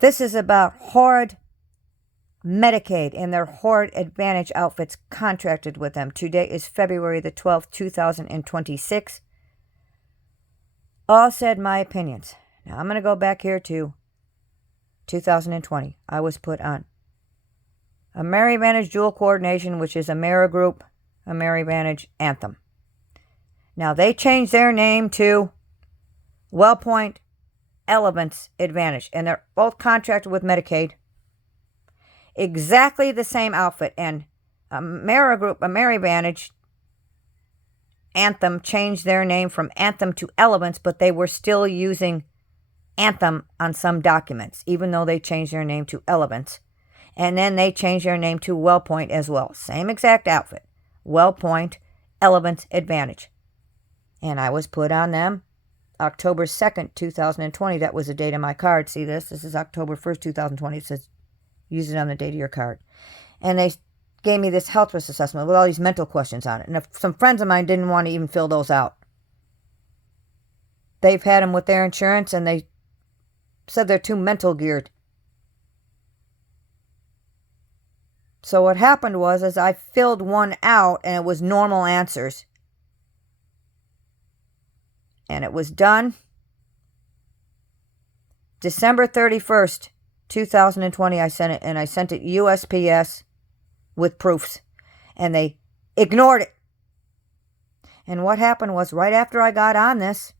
This is about horrid Medicaid and their horrid Advantage outfits contracted with them. Today is February the 12th, 2026. All said my opinions. Now I'm going to go back here to 2020. I was put on Amerigroup dual coordination, which is Amerigroup, Amerigroup, Anthem. Now they changed their name to Wellpoint, Elevance, Advantage, and they're both contracted with Medicaid. Exactly the same outfit, and Amerigroup, Amerigroup, Anthem changed their name from Anthem to Elevance, but they were still using Anthem on some documents, even though they changed their name to Elevance. And then they changed their name to Wellpoint as well. Same exact outfit. Wellpoint, Elevance, Advantage. And I was put on them October 2nd, 2020. That was the date of my card. See this? This is October 1st, 2020. It says use it on the date of your card. And they gave me this health risk assessment with all these mental questions on it. And if some friends of mine didn't want to even fill those out. They've had them with their insurance and they said they're too mental geared. So what happened was I filled one out and it was normal answers. And it was done December 31st, 2020. I sent it, and I sent it USPS with proofs. And they ignored it. And what happened was right after I got on this,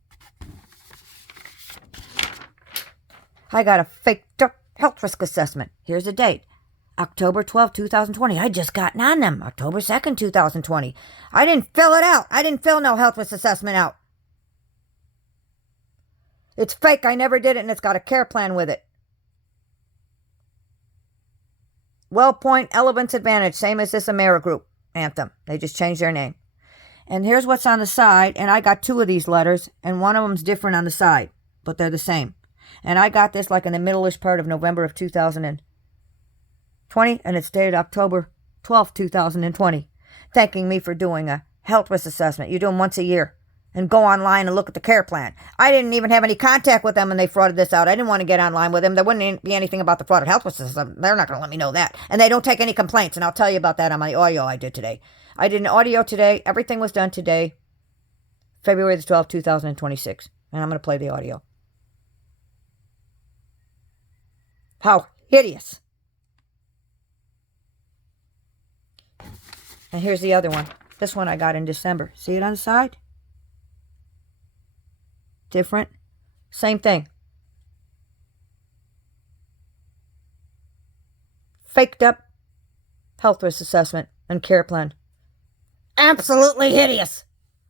I got a faked up health risk assessment. Here's the date. October 12, 2020. I just gotten on them. October 2nd, 2020. I didn't fill it out. I didn't fill no health risk assessment out. It's fake. I never did it, and it's got a care plan with it. Wellpoint, Elevance, Advantage. Same as this Amerigroup Anthem. They just changed their name. And here's what's on the side. And I got two of these letters, and one of them's different on the side, but they're the same. And I got this like in the middle-ish part of November of 2020, and it's dated October 12th, 2020, thanking me for doing a health risk assessment. You do them once a year and go online and look at the care plan. I didn't even have any contact with them when they frauded this out. I didn't want to get online with them. There wouldn't be anything about the frauded health risk assessment. They're not going to let me know that. And they don't take any complaints, and I'll tell you about that on my audio I did today. I did an audio today. Everything was done today, February the 12th, 2026. And I'm going to play the audio. How hideous. And here's the other one. This one I got in December. See it on the side? Different. Same thing. Faked up health risk assessment and care plan. Absolutely hideous.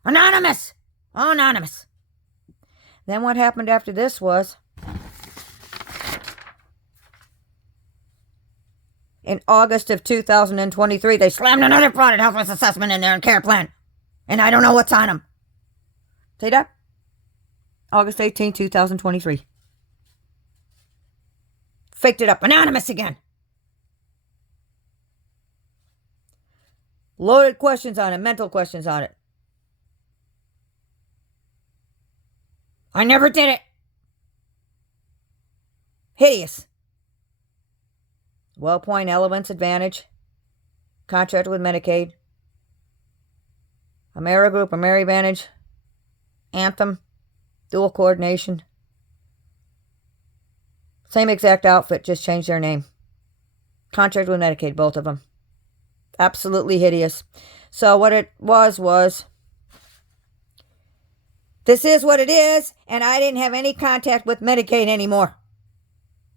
Anonymous. Anonymous. Then what happened after this was, in August of 2023, they slammed another frauded health risk assessment in there and care plan. And I don't know what's on them. See that? August 18, 2023. Faked it up. Anonymous again. Loaded questions on it. Mental questions on it. I never did it. Hideous. Wellpoint, Elevance, Advantage. Contract with Medicaid. Amerigroup, Amerigroup, Anthem. Dual coordination. Same exact outfit, just changed their name. Contract with Medicaid, both of them. Absolutely hideous. So what it was, this is what it is, and I didn't have any contact with Medicaid anymore.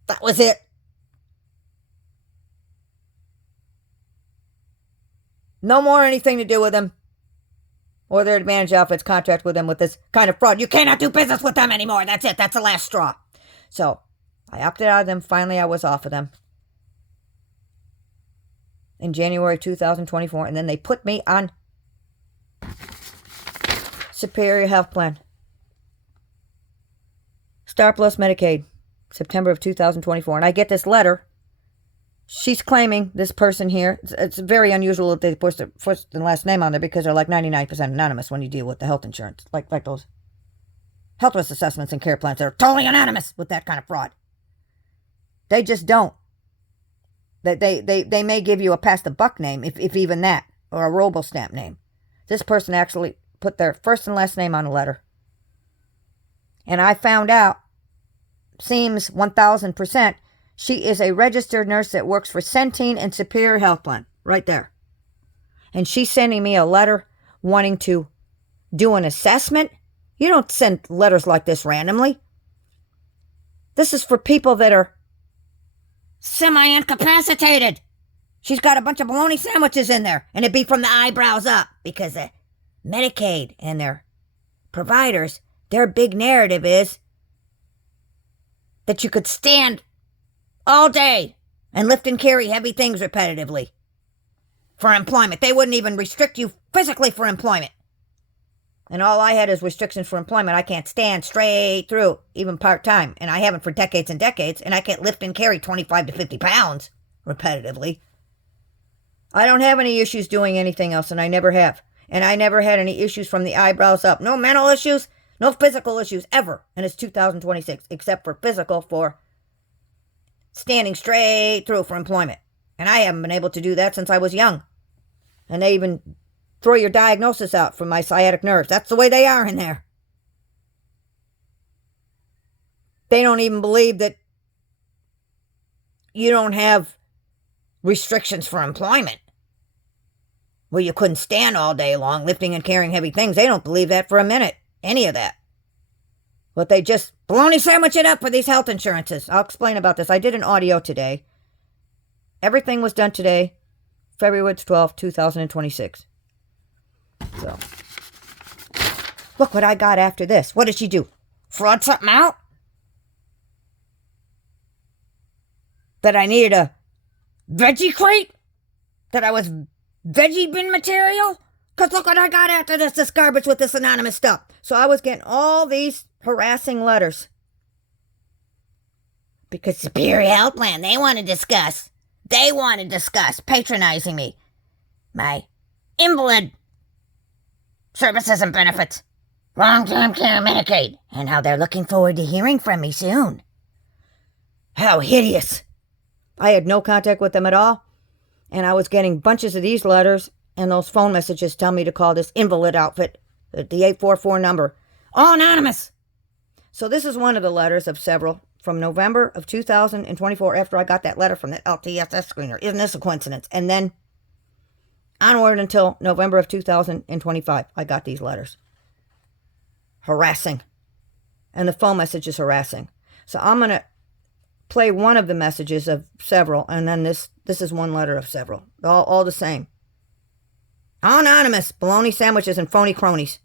That was it. No more anything to do with them. Or their Advantage outfits contract with them with this kind of fraud. You cannot do business with them anymore. That's it. That's the last straw. So I opted out of them. Finally, I was off of them in January 2024. And then they put me on SuperiorHealthPlan. Star+Plus Medicaid. September of 2024. And I get this letter. She's claiming, this person here, it's very unusual that they put their first and last name on there because they're like 99% anonymous when you deal with the health insurance. Like those health risk assessments and care plans. They're totally anonymous with that kind of fraud. They just don't. They may give you a pass the buck name, if even that, or a robo-stamp name. This person actually put their first and last name on a letter. And I found out, seems 1,000%, she is a registered nurse that works for Centene and SuperiorHealthPlan, right there. And she's sending me a letter wanting to do an assessment. You don't send letters like this randomly. This is for people that are semi-incapacitated. She's got a bunch of bologna sandwiches in there, and it'd be from the eyebrows up, because the Medicaid and their providers, their big narrative is that you could stand all day and lift and carry heavy things repetitively for employment. They wouldn't even restrict you physically for employment. And all I had is restrictions for employment. I can't stand straight through, even part-time. And I haven't for decades and decades. And I can't lift and carry 25 to 50 pounds repetitively. I don't have any issues doing anything else, and I never have. And I never had any issues from the eyebrows up. No mental issues, no physical issues ever. And it's 2026, except for physical for standing straight through for employment. And I haven't been able to do that since I was young. And they even throw your diagnosis out from my sciatic nerves. That's the way they are in there. They don't even believe that you don't have restrictions for employment, where you couldn't stand all day long lifting and carrying heavy things. They don't believe that for a minute, any of that. But they just bologna sandwich it up for these health insurances. I'll explain about this. I did an audio today. Everything was done today, February 12th, 2026. So, look what I got after this. What did she do? Fraud something out? That I needed a veggie crate? That I was veggie bin material? Because look what I got after this garbage with this anonymous stuff. So I was getting all these harassing letters. Because SuperiorHealthPlan, they want to discuss patronizing me. My invalid services and benefits, long-term care Medicaid, and how they're looking forward to hearing from me soon. How hideous. I had no contact with them at all, and I was getting bunches of these letters and those phone messages telling me to call this invalid outfit, the 844 number, all anonymous. So this is one of the letters of several from November of 2024 after I got that letter from the LTSS screener. Isn't this a coincidence? And then onward until November of 2025, I got these letters. Harassing. And the phone message is harassing. So I'm going to play one of the messages of several, and then this is one letter of several. All the same. Anonymous, bologna sandwiches and phony cronies.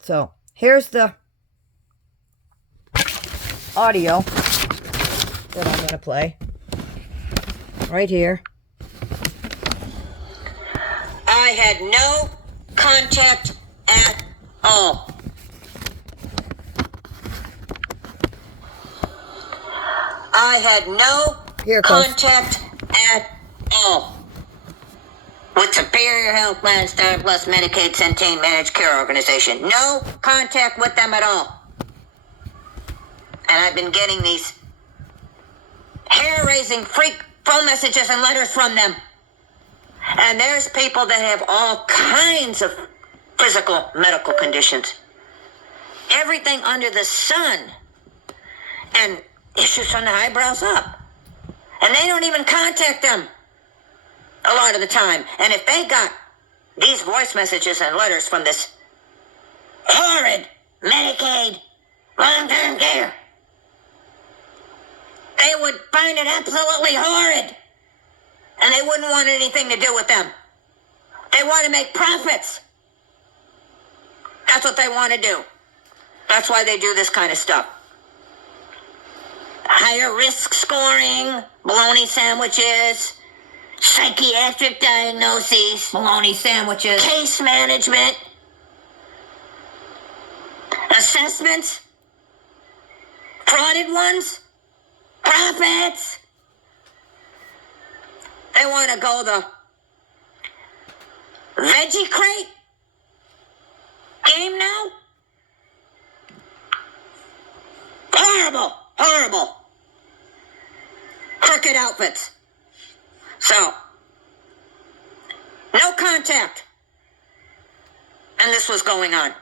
So here's the audio that I'm going to play. Right here. I had no contact at all. I had no contact at all with SuperiorHealthPlan, Star+Plus, Medicaid, Centene, Managed Care Organization. No contact with them at all. And I've been getting these hair-raising freak phone messages and letters from them. And there's people that have all kinds of physical medical conditions. Everything under the sun. And issues from the eyebrows up. And they don't even contact them a lot of the time. And if they got these voice messages and letters from this horrid Medicaid long-term care, they would find it absolutely horrid. And they wouldn't want anything to do with them. They want to make profits. That's what they want to do. That's why they do this kind of stuff. Higher risk scoring, bologna sandwiches, psychiatric diagnoses, bologna sandwiches, case management, assessments, frauded ones, profits. They want to go the veggie crate game now. Horrible, horrible. crooked outfits. So, no contact. And this was going on.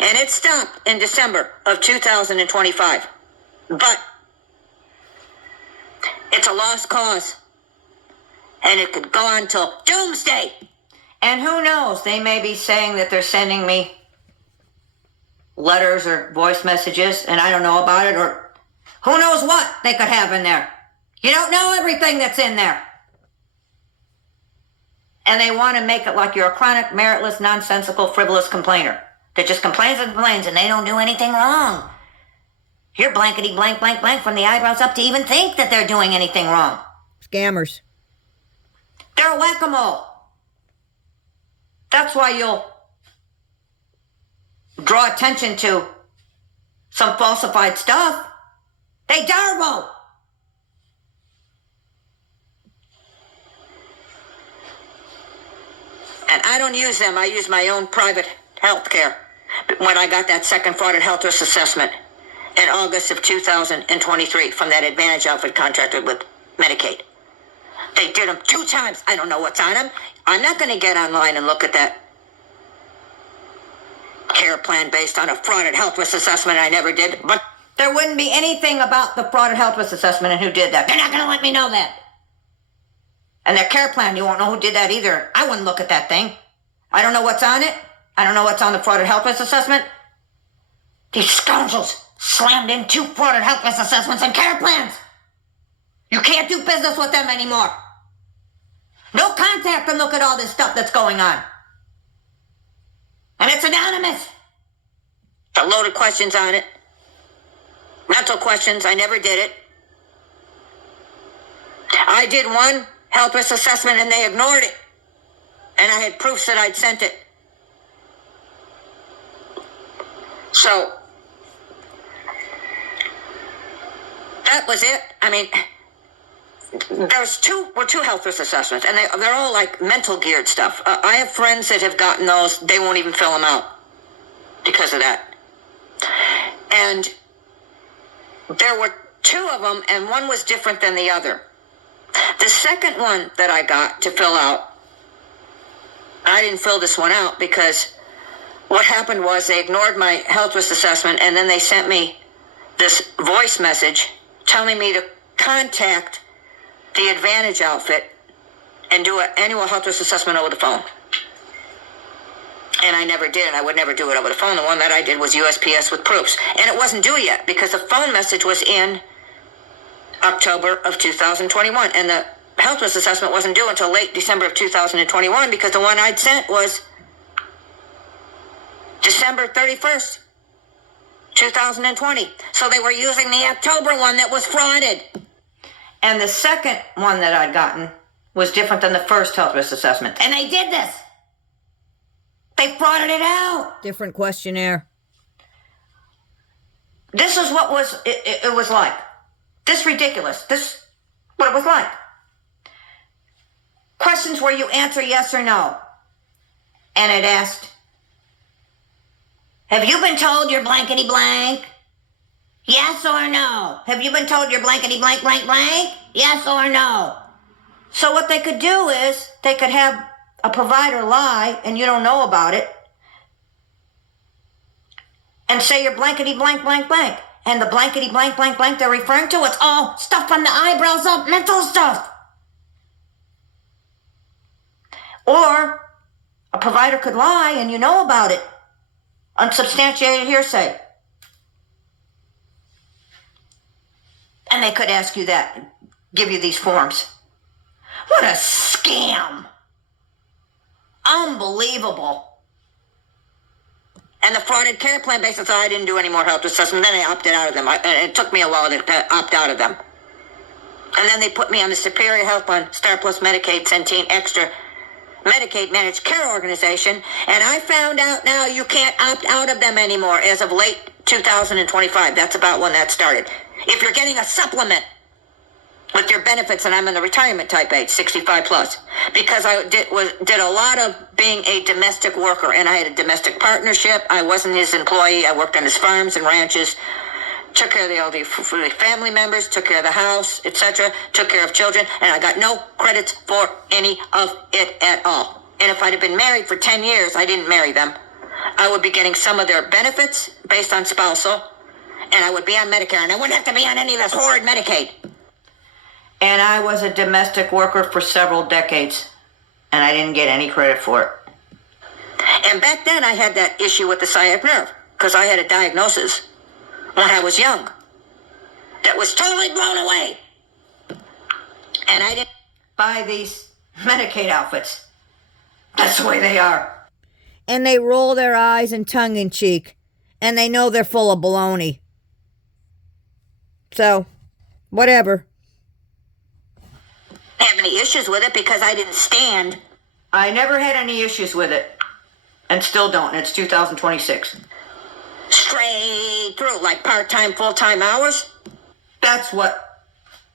And it stopped in December of 2025. But it's a lost cause. And it could go on till doomsday. And who knows, they may be saying that they're sending me letters or voice messages, and I don't know about it, or who knows what they could have in there. You don't know everything that's in there. And they want to make it like you're a chronic, meritless, nonsensical, frivolous complainer that just complains and complains and they don't do anything wrong. You're blankety blank, blank, blank from the eyebrows up to even think that they're doing anything wrong. Scammers. They're a whack-a-mole. That's why you'll draw attention to some falsified stuff. They darvo. And I don't use them. I use my own private health care. When I got that second frauded health risk assessment in August of 2023 from that Advantage outfit contracted with Medicaid. They did them 2 times. I don't know what's on them. I'm not going to get online and look at that care plan based on a frauded health risk assessment. I never did. But there wouldn't be anything about the frauded health risk assessment and who did that. They're not going to let me know that. And their care plan, you won't know who did that either. I wouldn't look at that thing. I don't know what's on it. I don't know what's on the frauded health risk assessment. These scoundrels slammed in 2 frauded health risk assessments and care plans. You can't do business with them anymore. No contact and look at all this stuff that's going on. And it's anonymous. The loaded questions on it. Mental questions. I never did it. I did one health risk assessment and they ignored it. And I had proofs that I'd sent it. So, that was it. I mean, there's two health risk assessments, and they're all like mental geared stuff. I have friends that have gotten those. They won't even fill them out because of that. And there were 2 of them, and one was different than the other. The second one that I got to fill out, I didn't fill this one out because what happened was they ignored my health risk assessment, and then they sent me this voice message telling me to contact the Advantage outfit and do an annual health risk assessment over the phone. And I never did, and I would never do it over the phone. The one that I did was USPS with proofs. And it wasn't due yet because the phone message was in October of 2021. And the health risk assessment wasn't due until late December of 2021 because the one I'd sent was December 31st, 2020. So they were using the October one that was frauded. And the second one that I'd gotten was different than the first health risk assessment. And they did this. They frauded it out. Different questionnaire. This is what it was like. This ridiculous. This what it was like. Questions where you answer yes or no. And it asked, have you been told you're blankety blank? Yes or no? Have you been told you're blankety blank blank blank? Yes or no? So what they could do is they could have a provider lie and you don't know about it and say you're blankety blank blank blank. And the blankety blank blank blank they're referring to, it's all stuff from the eyebrows up, mental stuff. Or a provider could lie and you know about it. Unsubstantiated hearsay. And they could ask you that, give you these forms. What a scam. Unbelievable. And the frauded care plan basis, I didn't do any more health assessment. Then I opted out of them. It took me a while to opt out of them. And then they put me on the SuperiorHealthPlan, Star+Plus Medicaid, Centene Extra Medicaid Managed Care Organization. And I found out now you can't opt out of them anymore as of late 2025. That's about when that started. If you're getting a supplement with your benefits, and I'm in the retirement type age, 65 plus, because I did a lot of being a domestic worker, and I had a domestic partnership. I wasn't his employee. I worked on his farms and ranches, took care of the elderly family members, took care of the house, etc., took care of children, and I got no credits for any of it at all. And if I'd have been married for 10 years, I didn't marry them, I would be getting some of their benefits based on spousal, and I would be on Medicare, and I wouldn't have to be on any of this horrid Medicaid. And I was a domestic worker for several decades, and I didn't get any credit for it. And back then, I had that issue with the sciatic nerve, because I had a diagnosis when I was young that was totally blown away. And I didn't buy these Medicaid outfits. That's the way they are. And they roll their eyes in tongue-in-cheek, and they know they're full of baloney. So, whatever. Have any issues with it because I didn't stand. I never had any issues with it, and still don't. It's 2026. Straight through, like part-time, full-time hours? That's what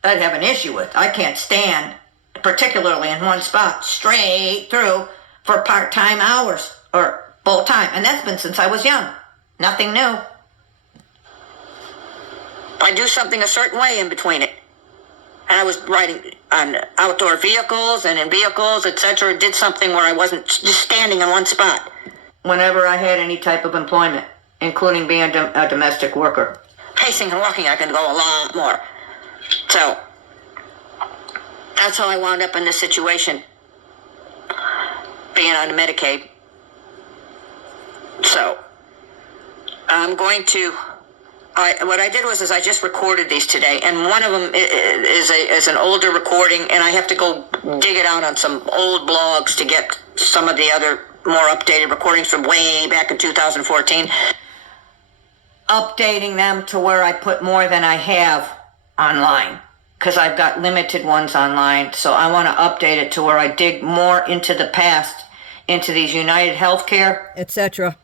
I'd have an issue with. I can't stand, particularly in one spot, straight through for part-time hours or full-time. And that's been since I was young. Nothing new. I do something a certain way in between it. And I was riding on outdoor vehicles and in vehicles, etc. Did something where I wasn't just standing in one spot. Whenever I had any type of employment, including being a domestic worker. Pacing and walking, I can go a lot more. So, that's how I wound up in this situation, being on Medicaid. So, I'm going to... what I did was I just recorded these today, and one of them is an older recording, and I have to go dig it out on some old blogs to get some of the other more updated recordings from way back in 2014. Updating them to where I put more than I have online, because I've got limited ones online, so I want to update it to where I dig more into the past, into these United Healthcare, etc.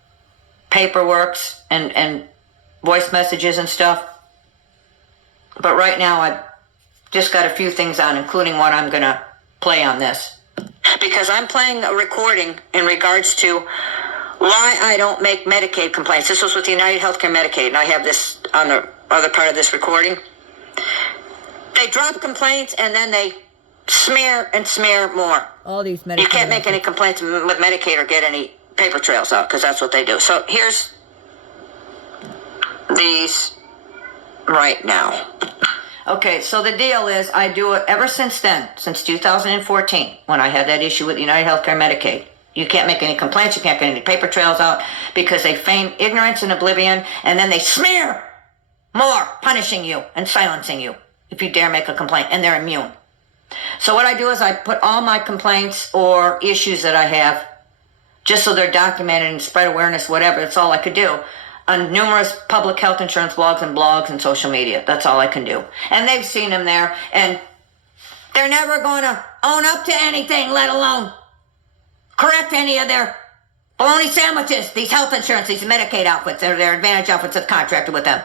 paperworks and voice messages and stuff. But right now I've just got a few things on, including what I'm going to play on this. Because I'm playing a recording in regards to why I don't make Medicaid complaints. This was with United Healthcare Medicaid, and I have this on the other part of this recording. They drop complaints, and then they smear and smear more. All these Medicaid. You can't make any complaints with Medicaid or get any paper trails out, because that's what they do. So here's these right now. Okay, so the deal is I do it ever since then, since 2014, when I had that issue with United Healthcare Medicaid. You can't make any complaints, you can't get any paper trails out, because they feign ignorance and oblivion, and then they smear more, punishing you and silencing you if you dare make a complaint, and they're immune. So what I do is I put all my complaints or issues that I have, just so they're documented and spread awareness, whatever, that's all I could do, on numerous public health insurance blogs and social media. That's all I can do. And they've seen them there, and they're never going to own up to anything, let alone correct any of their bologna sandwiches, these health insurance, these Medicaid outfits, or their Advantage outfits that contracted with them,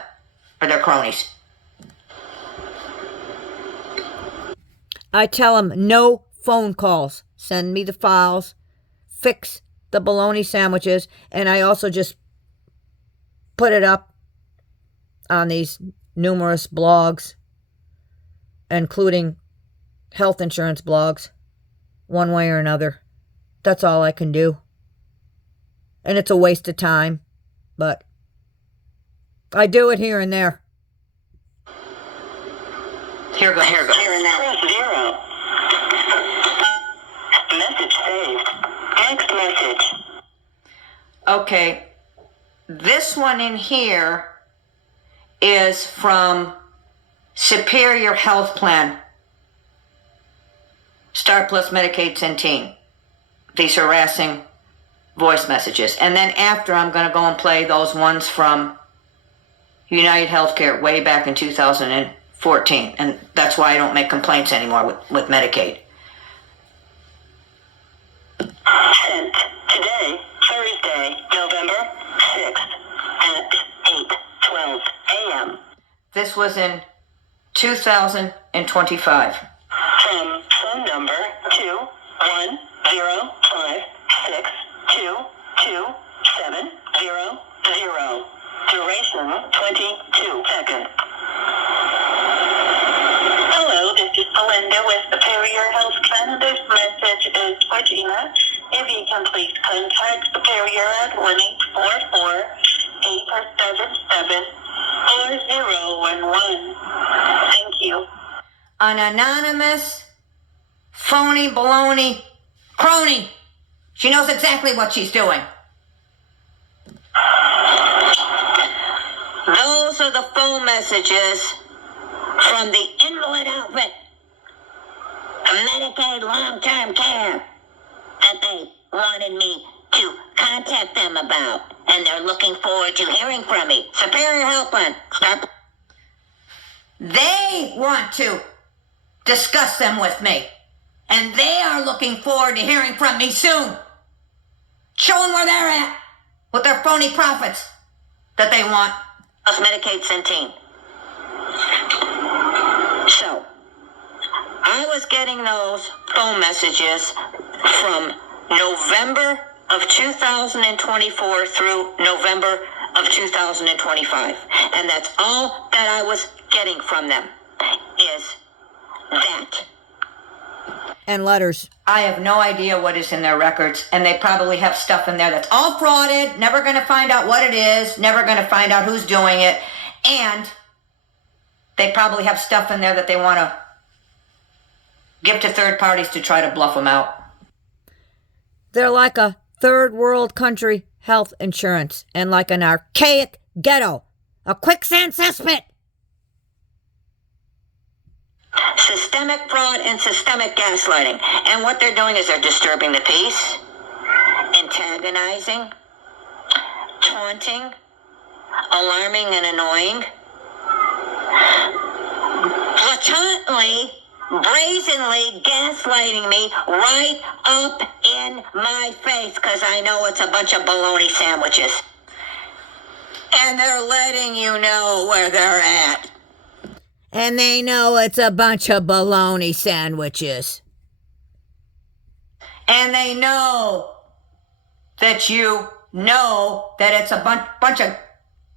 or their cronies. I tell them no phone calls. Send me the files, fix the bologna sandwiches, and I also just put it up on these numerous blogs, including health insurance blogs, one way or another. That's all I can do. And it's a waste of time, but I do it here and there. Here goes. Here goes. Zero. Message saved. Next message. Okay. This one in here is from SuperiorHealthPlan, Star+Plus Medicaid Centene. These harassing voice messages. And then after, I'm going to go and play those ones from United Healthcare way back in 2014. And that's why I don't make complaints anymore with Medicaid. Sent today, Thursday, November 6th at 8:12 a.m. This was in 2025. From phone number 21056222700. Duration 22 seconds. Hello, this is Belinda with SuperiorHealthPlan. This message is for Gina. If you can please contact Superior at 1-844-877-4011. Thank you. An anonymous, phony, baloney, crony. She knows exactly what she's doing. Those are the phone messages from the invalid outfit, Medicaid long-term care, that they wanted me to contact them about, and they're looking forward to hearing from me. SuperiorHealthPlan, Star+. They want to discuss them with me, and they are looking forward to hearing from me soon. Showing where they're at with their phony profits that they want. Medicaid Centene. So, I was getting those phone messages from November of 2024 through November of 2025. And that's all that I was getting from them, is that. And letters. I have no idea what is in their records, and they probably have stuff in there that's all frauded, never going to find out what it is, never going to find out who's doing it, and they probably have stuff in there that they want to give to third parties to try to bluff them out. They're like a third world country health insurance, and like an archaic ghetto, a quicksand cesspit. Systemic fraud and systemic gaslighting. And what they're doing is they're disturbing the peace, antagonizing, taunting, alarming and annoying, blatantly, brazenly gaslighting me right up in my face, because I know it's a bunch of bologna sandwiches. And they're letting you know where they're at. And they know it's a bunch of bologna sandwiches. And they know that you know that it's a bunch of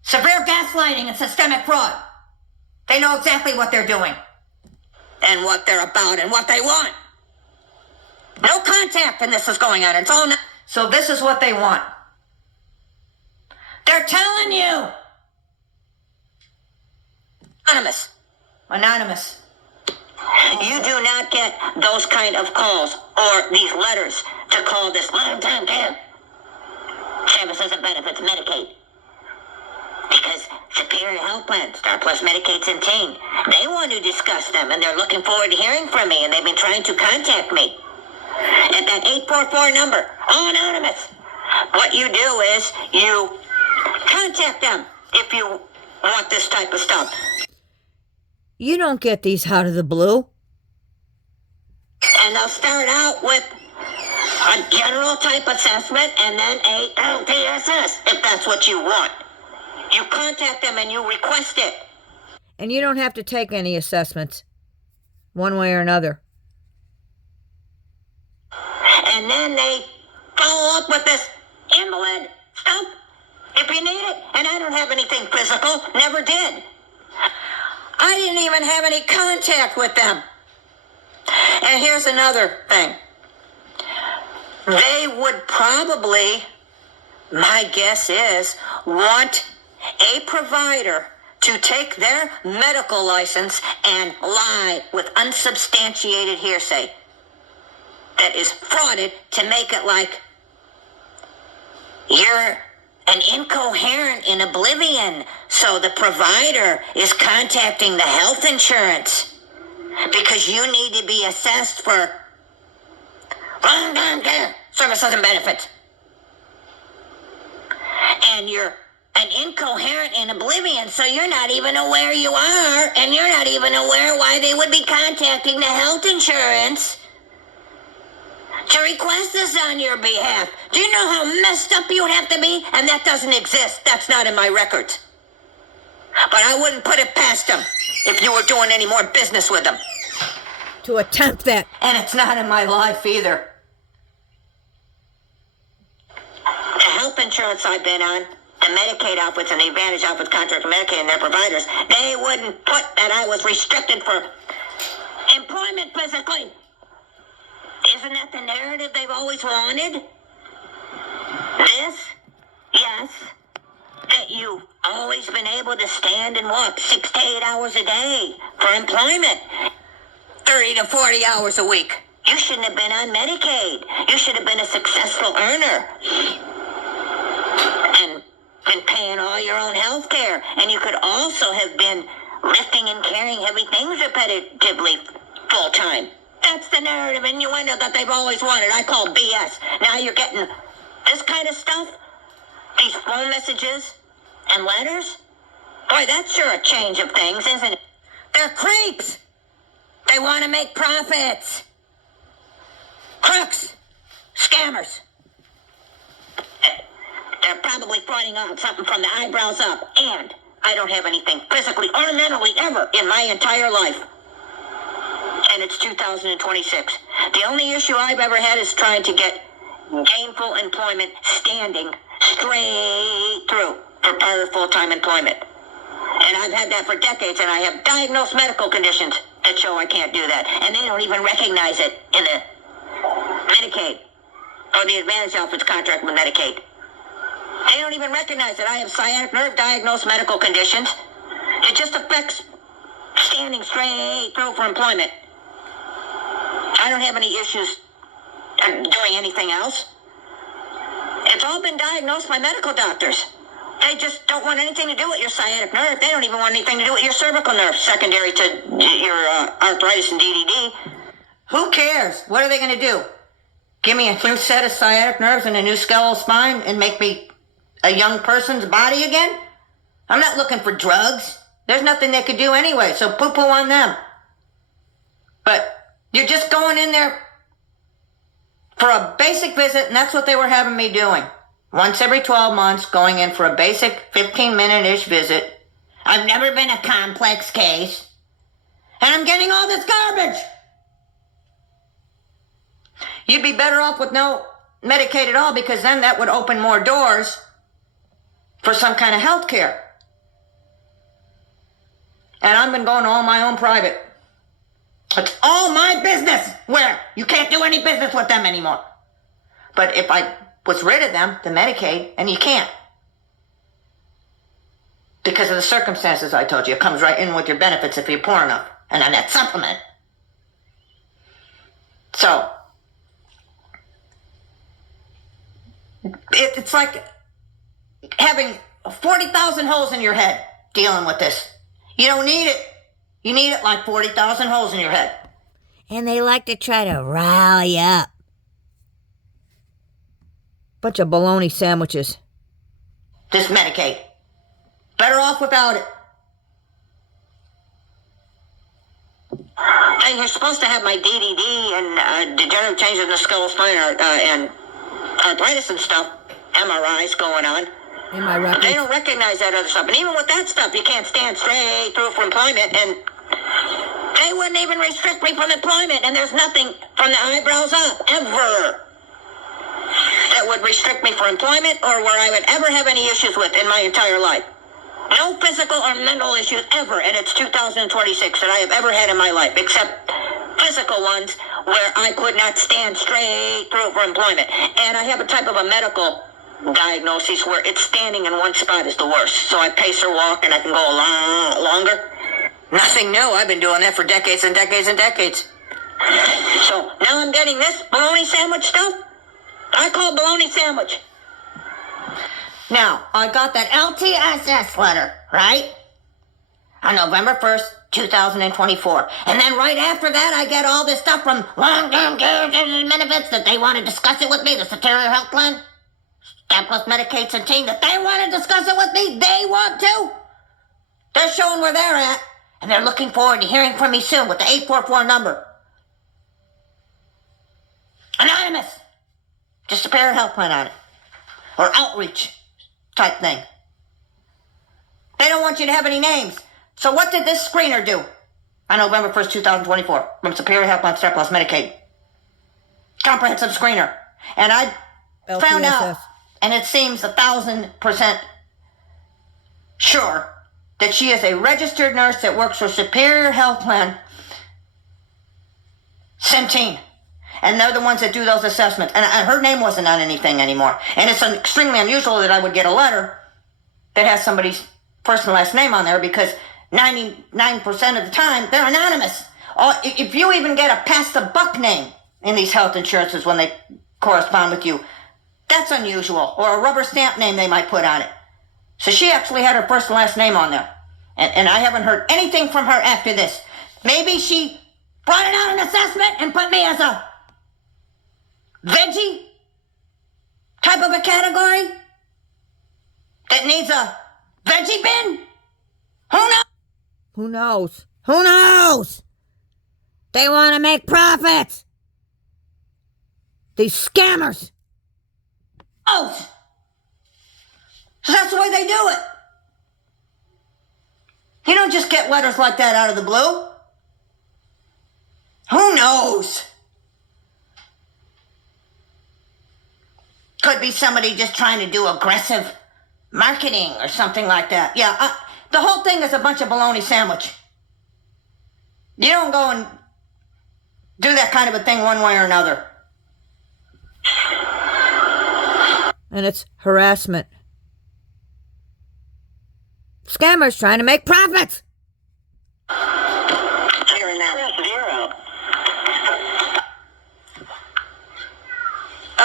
severe gaslighting and systemic fraud. They know exactly what they're doing. And what they're about and what they want. No contact and this is going on. It's all not. So this is what they want. They're telling you. Anonymous. You do not get those kind of calls or these letters to call this long-term care services and benefits Medicaid. Because SuperiorHealthPlan, Star+, Medicaid, Centene, they want to discuss them, and they're looking forward to hearing from me, and they've been trying to contact me at that 844 number, all anonymous. What you do is you contact them if you want this type of stuff. You don't get these out of the blue. And they'll start out with a general type assessment and then a LTSS, if that's what you want. You contact them and you request it. And you don't have to take any assessments, one way or another. And then they follow up with this invalid stuff, if you need it. And I don't have anything physical, never did. I didn't even have any contact with them. And here's another thing. They would probably, my guess is, want a provider to take their medical license and lie with unsubstantiated hearsay that is frauded to make it like you're an incoherent in oblivion. So the provider is contacting the health insurance because you need to be assessed for long-term care services and benefits. And you're an incoherent in oblivion, so you're not even aware you are, and you're not even aware why they would be contacting the health insurance to request this on your behalf. Do you know how messed up you'd have to be? And that doesn't exist. That's not in my records. But I wouldn't put it past them if you were doing any more business with them to attempt that. And it's not in my life either. The health insurance I've been on, the the Medicaid outfits and the Advantage outfits contract with Medicaid and their providers, they wouldn't put that I was restricted for employment physically. Isn't that the narrative they've always wanted? This? Yes. That you've always been able to stand and walk 6 to 8 hours a day for employment. 30 to 40 hours a week. You shouldn't have been on Medicaid. You should have been a successful earner. And been paying all your own health care. And you could also have been lifting and carrying heavy things repetitively full time. That's the narrative innuendo that they've always wanted. I call BS. Now you're getting this kind of stuff? These phone messages and letters? Boy, that's sure a change of things, isn't it? They're creeps. They want to make profits. Crooks. Scammers. They're probably floating on something from the eyebrows up. And I don't have anything physically or mentally ever in my entire life. And it's 2026. The only issue I've ever had is trying to get gainful employment standing straight through for part of full-time employment. And I've had that for decades, and I have diagnosed medical conditions that show I can't do that. And they don't even recognize it in the Medicaid or the Advantage outfits contract with Medicaid. They don't even recognize that I have sciatic nerve diagnosed medical conditions. It just affects standing straight through for employment. I don't have any issues doing anything else. It's all been diagnosed by medical doctors. They just don't want anything to do with your sciatic nerve. They don't even want anything to do with your cervical nerve, secondary to your arthritis and DDD. Who cares? What are they going to do? Give me a new set of sciatic nerves and a new skeletal spine and make me a young person's body again? I'm not looking for drugs. There's nothing they could do anyway, so poo-poo on them. But you're just going in there for a basic visit, and that's what they were having me doing. Once every 12 months, going in for a basic 15-minute-ish visit. I've never been a complex case. And I'm getting all this garbage. You'd be better off with no Medicaid at all, because then that would open more doors for some kind of health care. And I've been going all my own private. It's all my business where you can't do any business with them anymore. But if I was rid of them, the Medicaid, and you can't. Because of the circumstances I told you. It comes right in with your benefits if you're poor enough. And then that supplement. So, it's like having 40,000 holes in your head dealing with this. You don't need it. You need it like 40,000 holes in your head. And they like to try to rile you up. Bunch of bologna sandwiches. This Medicaid. Better off without it. And you're supposed to have my DDD and degenerative changes in the skull spine and arthritis and stuff, MRIs going on. In my records. They don't recognize that other stuff. And even with that stuff, you can't stand straight through for employment. And they wouldn't even restrict me from employment. And there's nothing from the eyebrows up, ever, that would restrict me for employment or where I would ever have any issues with in my entire life. No physical or mental issues ever, and it's 2026 that I have ever had in my life, except physical ones where I could not stand straight through for employment. And I have a type of a medical diagnosis where it's standing in one spot is the worst. So I pace or walk and I can go a lot longer. Nothing new. I've been doing that for decades and decades and decades. So now I'm getting this bologna sandwich stuff. I call bologna sandwich. Now, I got that LTSS letter, right? On November 1st, 2024. And then right after that, I get all this stuff from long-term care benefits that they want to discuss it with me, the SuperiorHealthPlan, Star+Plus Medicaid, Centene, that they want to discuss it with me. They want to. They're showing where they're at, and they're looking forward to hearing from me soon with the 844 number. Anonymous. Just SuperiorHealthPlan on it. Or outreach type thing. They don't want you to have any names. So what did this screener do on November 1st, 2024 from SuperiorHealthPlan Star+Plus Medicaid? Comprehensive screener. And I found out, and it seems 1,000% sure that she is a registered nurse that works for Superior Health Plan, Centene. And they're the ones that do those assessments. And her name wasn't on anything anymore. And it's extremely unusual that I would get a letter that has somebody's first and last name on there, because 99% of the time, they're anonymous. If you even get a pass the buck name in these health insurances when they correspond with you, that's unusual. Or a rubber stamp name they might put on it. So she actually had her first and last name on there. And I haven't heard anything from her after this. Maybe she brought it out an assessment and put me as a veggie type of a category that needs a veggie bin? Who knows? Who knows? Who knows? They want to make profits. These scammers. Oh, so that's the way they do it. You don't just get letters like that out of the blue. Who knows? Could be somebody just trying to do aggressive marketing or something like that. Yeah, the whole thing is a bunch of bologna sandwich. You don't go and do that kind of a thing one way or another. And it's harassment. Scammers trying to make profits.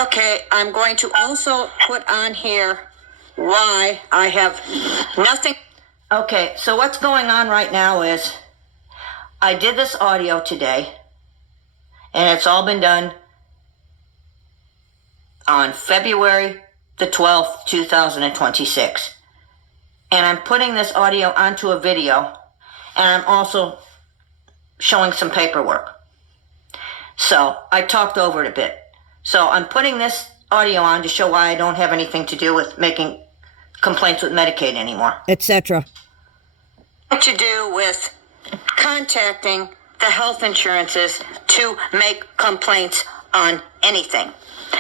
Okay, I'm going to also put on here why I have nothing. Okay, so what's going on right now is I did this audio today, and it's all been done on February the 12th, 2026. And I'm putting this audio onto a video, and I'm also showing some paperwork. So I talked over it a bit. So I'm putting this audio on to show why I don't have anything to do with making complaints with Medicaid anymore. Etc. What to do with contacting the health insurances to make complaints on anything.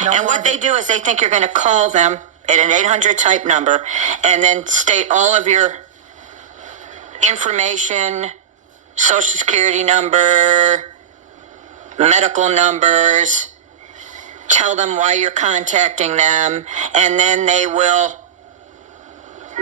And what they do is they think you're going to call them at an 800 type number and then state all of your information, social security number, medical numbers, tell them why you're contacting them, and then they will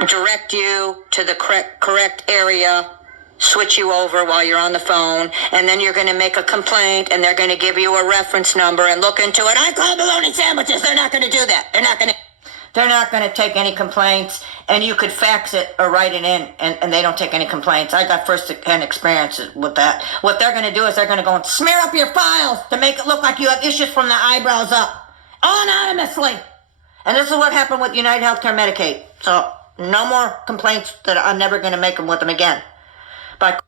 direct you to the correct area, switch you over while you're on the phone, and then you're going to make a complaint, and they're going to give you a reference number and look into it. I call bologna sandwiches. They're not going to do that. They're not going to take any complaints, and you could fax it or write it in, and they don't take any complaints. I got first-hand experiences with that. What they're going to do is they're going to go and smear up your files to make it look like you have issues from the eyebrows up, all anonymously. And this is what happened with UnitedHealthcare/Medicaid. So no more complaints that I'm never going to make them with them again. But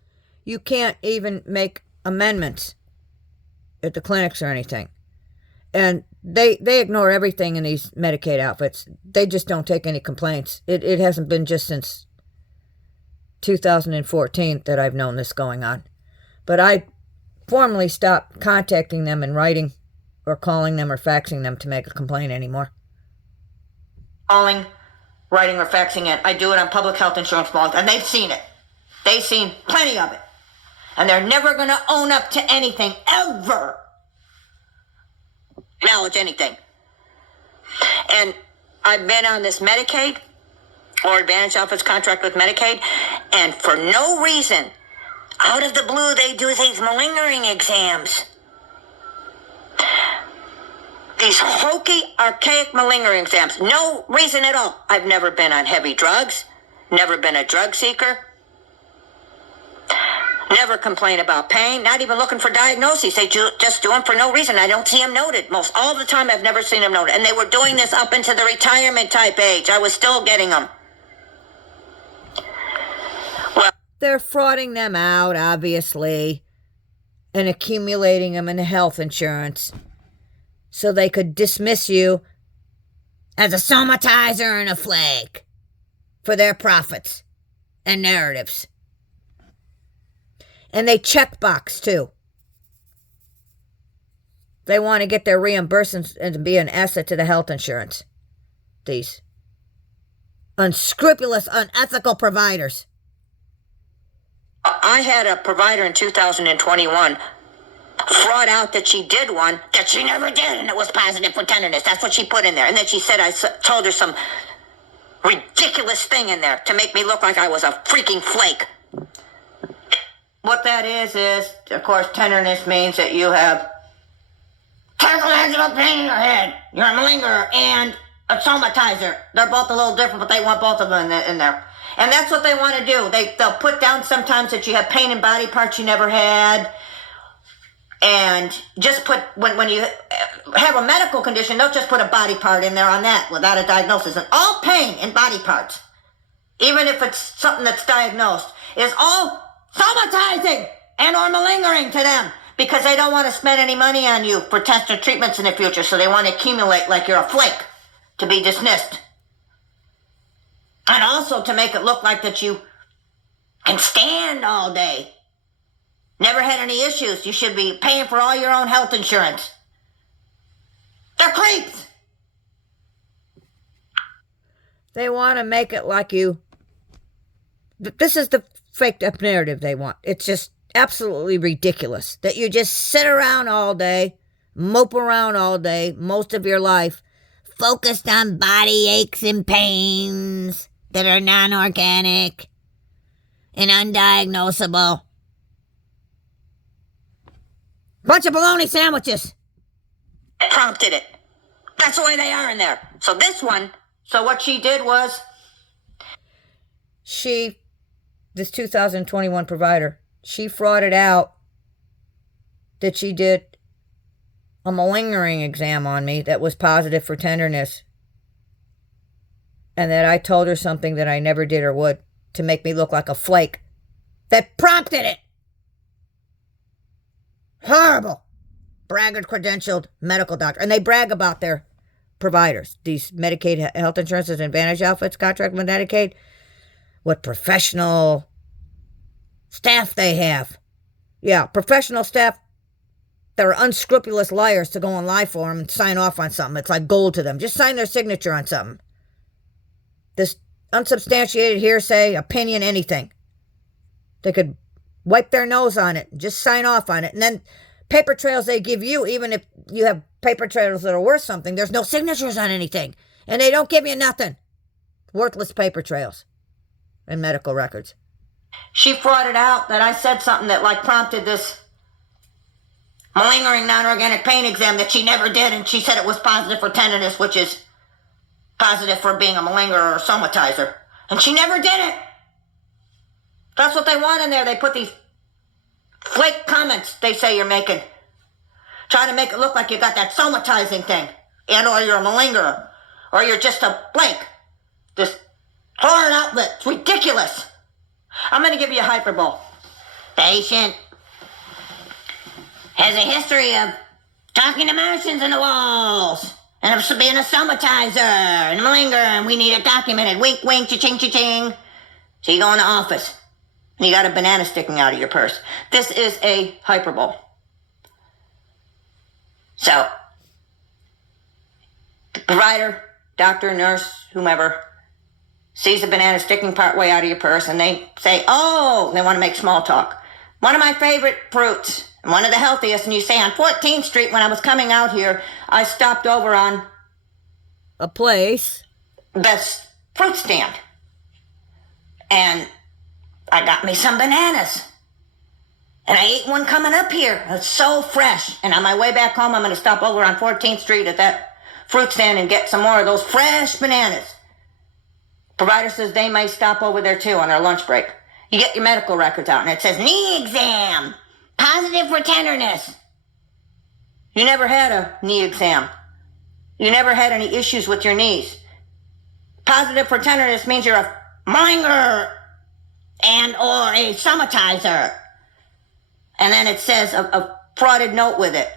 you can't even make amendments at the clinics or anything. And they ignore everything in these Medicaid outfits. They just don't take any complaints. It hasn't been just since 2014 that I've known this going on. But I formally stopped contacting them and writing or calling them or faxing them to make a complaint anymore. Calling, writing, or faxing it. I do it on public health insurance laws, and they've seen it. They've seen plenty of it. And they're never going to own up to anything, ever. Acknowledge anything. And I've been on this Medicaid or Advantage Office contract with Medicaid, and for no reason, out of the blue, they do these malingering exams. These hokey, archaic malingering exams. No reason at all. I've never been on heavy drugs, never been a drug seeker, never complain about pain, not even looking for diagnoses. They just do them for no reason. I don't see them noted. All the time I've never seen them noted. And they were doing this up into the retirement type age. I was still getting them. Well, they're frauding them out, obviously, and accumulating them in the health insurance so they could dismiss you as a somatizer and a flake for their profits and narratives. And they checkbox, too. They want to get their reimbursements and to be an asset to the health insurance. These Unscrupulous, unethical providers. I had a provider in 2021 fraud out that she did one that she never did, and it was positive for tenderness. That's what she put in there. And then she said I told her some ridiculous thing in there to make me look like I was a freaking flake. What that is, of course, tenderness means that you have psychological pain in your head. You're a malingerer and a somatizer. They're both a little different, but they want both of them in there. And that's what they want to do. They'll put down sometimes that you have pain in body parts you never had. And just put, when you have a medical condition, they'll just put a body part in there on that without a diagnosis. And all pain in body parts, even if it's something that's diagnosed, is all somatizing and or malingering to them, because they don't want to spend any money on you for tests or treatments in the future, so they want to accumulate like you're a flake to be dismissed. And also to make it look like that you can stand all day. Never had any issues. You should be paying for all your own health insurance. They're creeps. They want to make it like you. This is the faked up narrative they want. It's just absolutely ridiculous that you just sit around all day, mope around all day, most of your life, focused on body aches and pains that are non-organic and undiagnosable. Bunch of bologna sandwiches. Prompted it. That's the way they are in there. So what she did was, this 2021 provider, she frauded out that she did a malingering exam on me that was positive for tenderness. And that I told her something that I never did or would to make me look like a flake. That prompted it. Horrible. Braggart credentialed medical doctor. And they brag about their providers. These Medicaid health insurances and Advantage outfits contract with Medicaid. What professional staff they have. Yeah, professional staff that are unscrupulous liars to go and lie for them and sign off on something. It's like gold to them. Just sign their signature on something. This unsubstantiated hearsay, opinion, anything. They could wipe their nose on it and just sign off on it. And then paper trails they give you, even if you have paper trails that are worth something, there's no signatures on anything. And they don't give you nothing. Worthless paper trails and medical records. She frauded out that I said something that prompted this malingering non-organic pain exam that she never did, and she said it was positive for tenderness, which is positive for being a malingerer or somatizer. And she never did it. That's what they want in there. They put these flake comments they say you're making, trying to make it look like you got that somatizing thing, and or you're a malingerer, or you're just a flake. This horror outlet. It's ridiculous. I'm going to give you a hyperbole. Patient has a history of talking to Martians in the walls, and of being a somatizer and a malingerer, and we need it documented. Wink, wink, cha-ching, cha-ching. So you go in the office, and you got a banana sticking out of your purse. This is a hyperbole. So, the provider, doctor, nurse, whomever, sees a banana sticking part way out of your purse, and they say, oh, they want to make small talk. One of my favorite fruits, and one of the healthiest, and you say, on 14th Street, when I was coming out here, I stopped over on a place, this fruit stand, and I got me some bananas. And I ate one coming up here. It's so fresh. And on my way back home, I'm going to stop over on 14th Street at that fruit stand and get some more of those fresh bananas. Provider says they might stop over there too on their lunch break. You get your medical records out, and it says knee exam, positive for tenderness. You never had a knee exam. You never had any issues with your knees. Positive for tenderness means you're a malingerer and or a somatizer. And then it says a frauded note with it.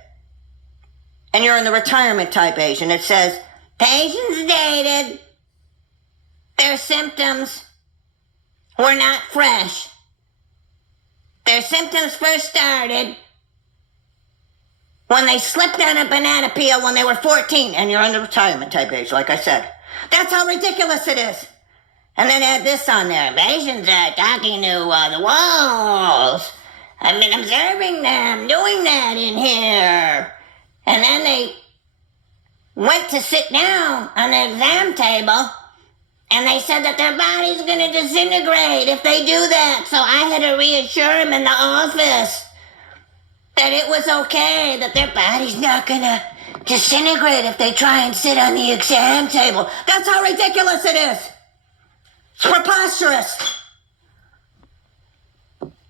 And you're in the retirement type age, and it says, patients dated, their symptoms were not fresh. Their symptoms first started when they slipped on a banana peel when they were 14, and you're in the retirement type age, like I said. That's how ridiculous it is. And then add this on there. Patients are talking to the walls. I've been observing them doing that in here. And then they went to sit down on the exam table, and they said that their body's going to disintegrate if they do that. So I had to reassure them in the office that it was okay, that their body's not going to disintegrate if they try and sit on the exam table. That's how ridiculous it is. It's preposterous.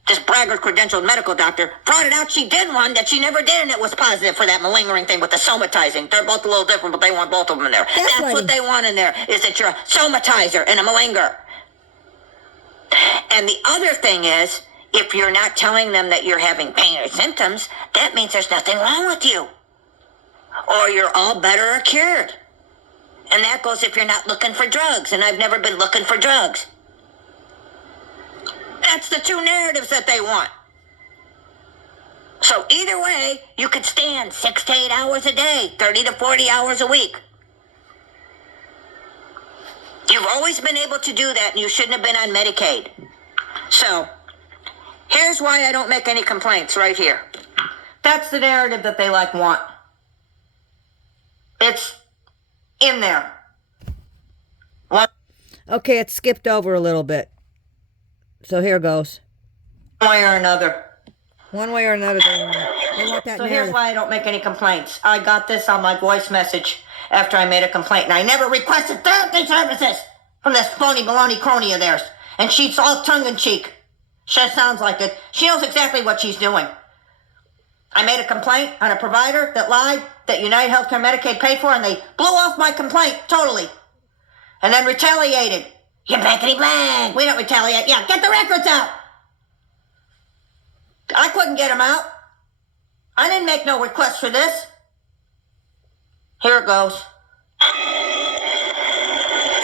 This braggart credentialed medical doctor brought it out she did one that she never did, and it was positive for that malingering thing with the somatizing. They're both a little different, but they want both of them in there. That's what they want in there, is that you're a somatizer and a malinger. And the other thing is, if you're not telling them that you're having pain or symptoms, that means there's nothing wrong with you. Or you're all better or cured. And that goes if you're not looking for drugs, and I've never been looking for drugs. That's the two narratives that they want. So either way, you could stand 6 to 8 hours a day, 30 to 40 hours a week. You've always been able to do that, and you shouldn't have been on Medicaid. So here's why I don't make any complaints right here. That's the narrative that they want. It's in there. One Okay, it skipped over a little bit. So here goes. way or another. One way or another, they want that So narrative. here's why I don't make any complaints. I got this on my voice message after I made a complaint, and I never requested therapy services from this phony baloney crony of theirs. And she's all tongue-in-cheek. She sounds like it. She knows exactly what she's doing. I made a complaint on a provider that lied that UnitedHealthcareMedicaid paid for, and they blew off my complaint totally. And then retaliated. You blankety blank. We don't retaliate. Yeah, get the records out. I couldn't get them out. I didn't make no request for this. Here it goes. To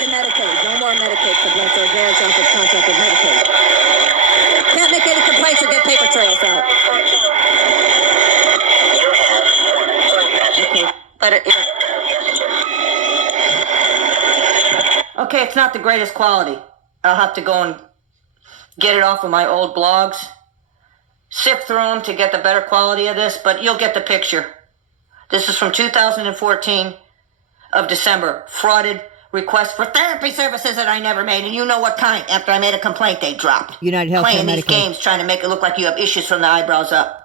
Medicaid. No more Medicaid complaints or advantage office contract with Medicaid. Can't make any complaints or get paper trails out. Okay, let it in. Okay, it's not the greatest quality. I'll have to go and get it off of my old blogs. Sift through them to get the better quality of this, but you'll get the picture. This is from 2014 of December. Frauded requests for therapy services that I never made, and you know what kind. After I made a complaint, they dropped. UnitedHealthcare Playing these Medicaid. games, trying to make it look like you have issues from the eyebrows up.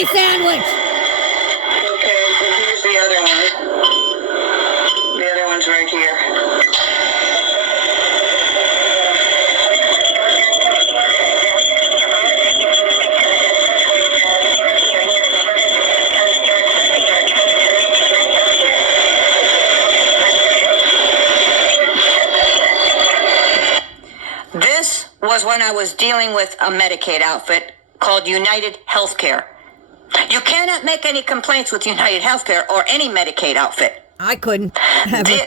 Sandwich! Okay, and here's the other one. The other one's right here. This was when I was dealing with a Medicaid outfit called United Healthcare. You cannot make any complaints with United Healthcare or any Medicaid outfit. I couldn't.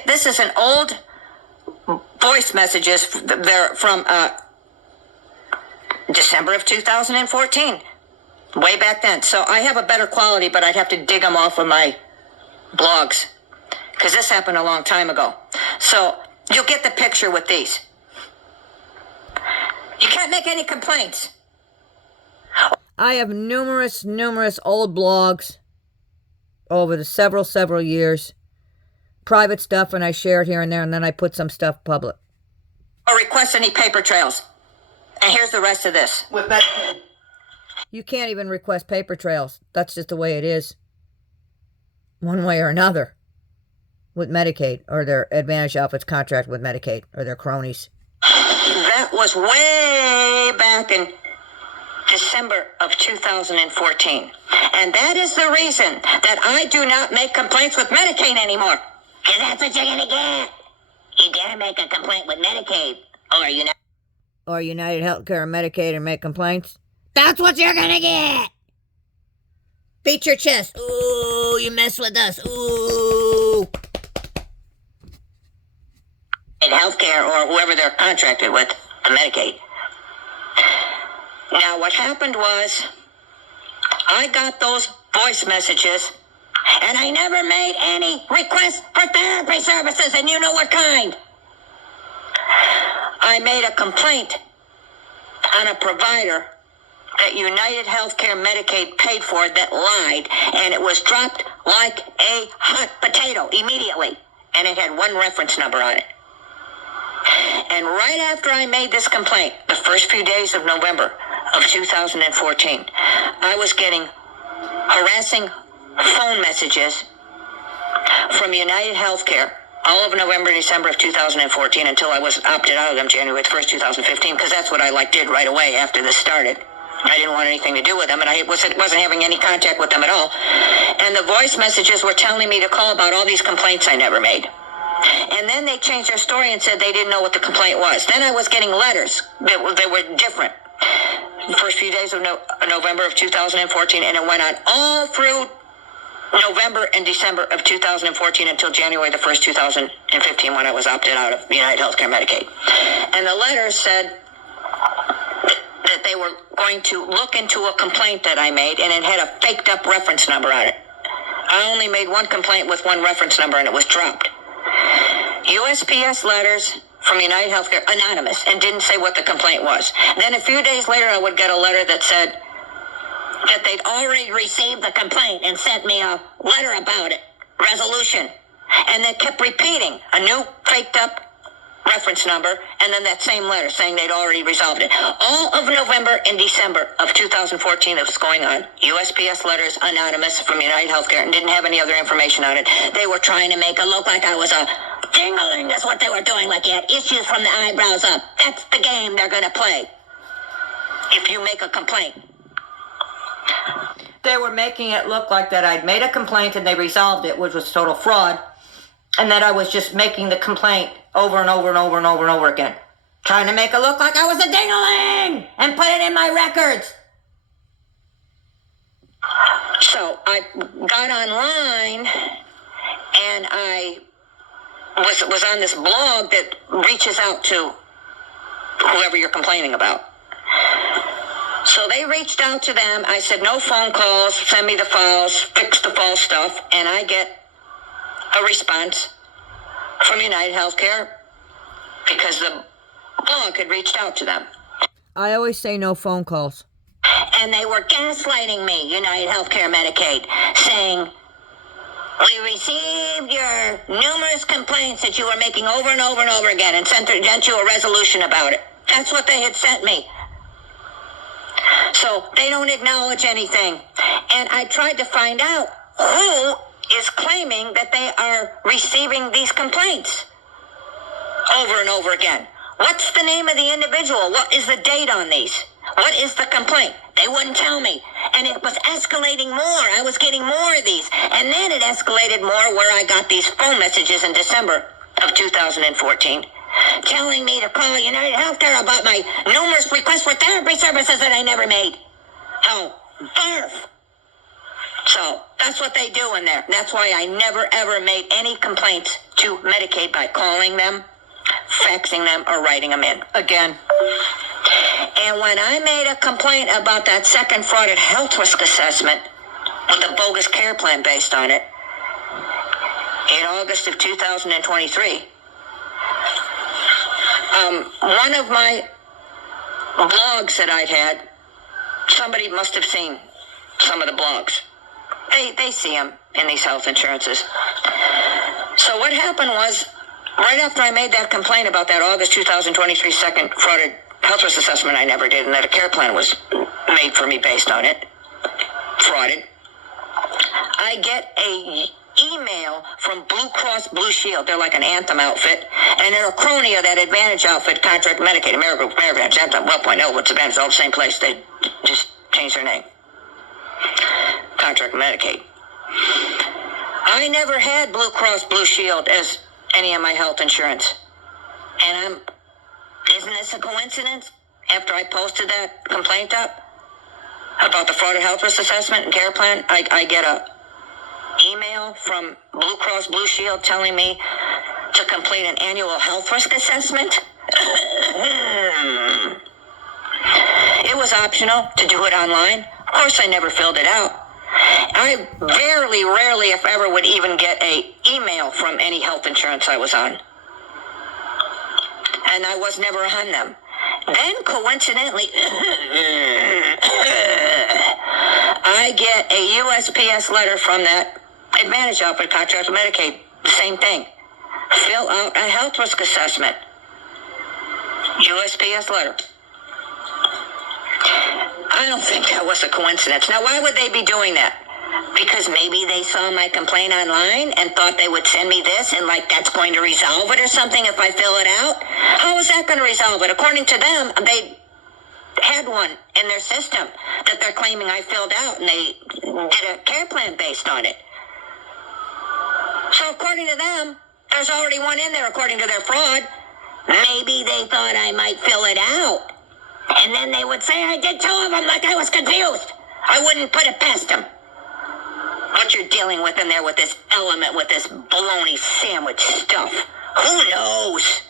This is an old voice messages there from December of 2014, way back then. So I have a better quality, but I'd have to dig them off of my blogs because this happened a long time ago. So you'll get the picture with these. You can't make any complaints. I have numerous old blogs over the several years. Private stuff, and I share it here and there, and then I put some stuff public. Or request any paper trails. And here's the rest of this. You can't even request paper trails. That's just the way it is. One way or another. With Medicaid, or their Advantage office contract with Medicaid, or their cronies. That was way back in December of 2014. And that is the reason that I do not make complaints with Medicaid anymore. Because that's what you're going to get. You gotta make a complaint with Medicaid. Or United Healthcare and Medicaid and make complaints. That's what you're gonna get! Beat your chest. Ooh, you mess with us. Ooh. Healthcare or whoever they're contracted with, the Medicaid. Now, what happened was, I got those voice messages, and I never made any requests for therapy services, and you know what kind. I made a complaint on a provider that United Healthcare Medicaid paid for that lied, and it was dropped like a hot potato immediately, and it had one reference number on it. And right after I made this complaint, the first few days of November of 2014, I was getting harassing phone messages from United Healthcare all of November and December of 2014 until I was opted out of them January 1st, 2015, because that's what I did right away after this started. I didn't want anything to do with them, and I wasn't having any contact with them at all. And the voice messages were telling me to call about all these complaints I never made. And then they changed their story and said they didn't know what the complaint was. Then I was getting letters that were different. The first few days of November of 2014, and it went on all through November and December of 2014 until January 1st, 2015, when I was opted out of United Healthcare Medicaid. And the letters said that they were going to look into a complaint that I made, and it had a faked up reference number on it. I only made one complaint with one reference number, and it was dropped. USPS letters from United Healthcare, anonymous, and didn't say what the complaint was. Then a few days later, I would get a letter that said that they'd already received the complaint and sent me a letter about it, resolution. And they kept repeating a new faked up reference number, and then that same letter saying they'd already resolved it. All of November and December of 2014 that was going on, USPS letters, anonymous, from United Healthcare, and didn't have any other information on it. They were trying to make it look like I was a jingling, is what they were doing, like you had issues from the eyebrows up. That's the game they're going to play if you make a complaint. They were making it look like that I'd made a complaint and they resolved it, which was total fraud, and that I was just making the complaint over and over and over and over and over again, trying to make it look like I was a ding-a-ling and put it in my records. So I got online and I was on this blog that reaches out to whoever you're complaining about. So they reached out to them. I said, no phone calls, send me the files, fix the false stuff, and I get a response from United Healthcare because the blog had reached out to them. I always say no phone calls. And they were gaslighting me, United Healthcare Medicaid, saying, we received your numerous complaints that you were making over and over and over again and sent you a resolution about it. That's what they had sent me. So they don't acknowledge anything. And I tried to find out who is claiming that they are receiving these complaints over and over again. What's the name of the individual? What is the date on these? What is the complaint? They wouldn't tell me. And it was escalating more. I was getting more of these. And then it escalated more where I got these phone messages in December of 2014 telling me to call United Healthcare about my numerous requests for therapy services that I never made. Oh, barf. So that's what they do in there. That's why I never, ever made any complaints to Medicaid by calling them, faxing them, or writing them in. Again. And when I made a complaint about that second frauded health risk assessment with a bogus care plan based on it in August of 2023, one of my blogs that I'd had, somebody must have seen some of the blogs. They see them in these health insurances. So what happened was, right after I made that complaint about that August 2023 second frauded health risk assessment I never did, and that a care plan was made for me based on it, frauded, I get a email from Blue Cross Blue Shield. They're like an Anthem outfit, and they're a crony of that Advantage outfit, contract with Medicaid, Amerigroup, Advantage, Anthem, Wellpoint, Elevance, Advantage, all the same place. They just changed their name. Contract with Medicaid. I never had Blue Cross Blue Shield as any of my health insurance. And isn't this a coincidence? After I posted that complaint up about the fraud health risk assessment and care plan, I get a email from Blue Cross Blue Shield telling me to complete an annual health risk assessment. It was optional to do it online. Of course, I never filled it out. I rarely, if ever, would even get a email from any health insurance I was on. And I was never on them. Then, coincidentally, I get a USPS letter from that Advantage outfit contract with Medicaid. Same thing. Fill out a health risk assessment. USPS letter. I don't think that was a coincidence. Now, why would they be doing that? Because maybe they saw my complaint online and thought they would send me this and like that's going to resolve it or something if I fill it out? How is that going to resolve it? According to them, they had one in their system that they're claiming I filled out and they did a care plan based on it. So according to them, there's already one in there according to their fraud. Maybe they thought I might fill it out. And then they would say I did 2 of them like I was confused. I wouldn't put it past them. What you're dealing with in there with this element, with this bologna sandwich stuff. Who knows?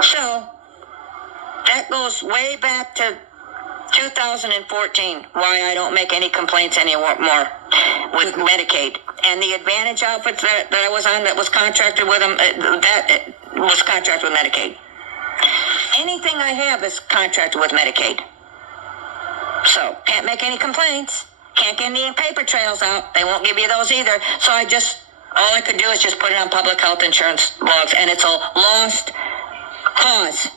So, that goes way back to 2014, why I don't make any complaints anymore with Medicaid. And the Advantage outfits that I was on that was contracted with them, that was contracted with Medicaid. Anything I have is contracted with Medicaid. So, can't make any complaints. Can't get any paper trails out. They won't give you those either. So all I could do is just put it on public health insurance logs, and it's a lost cause.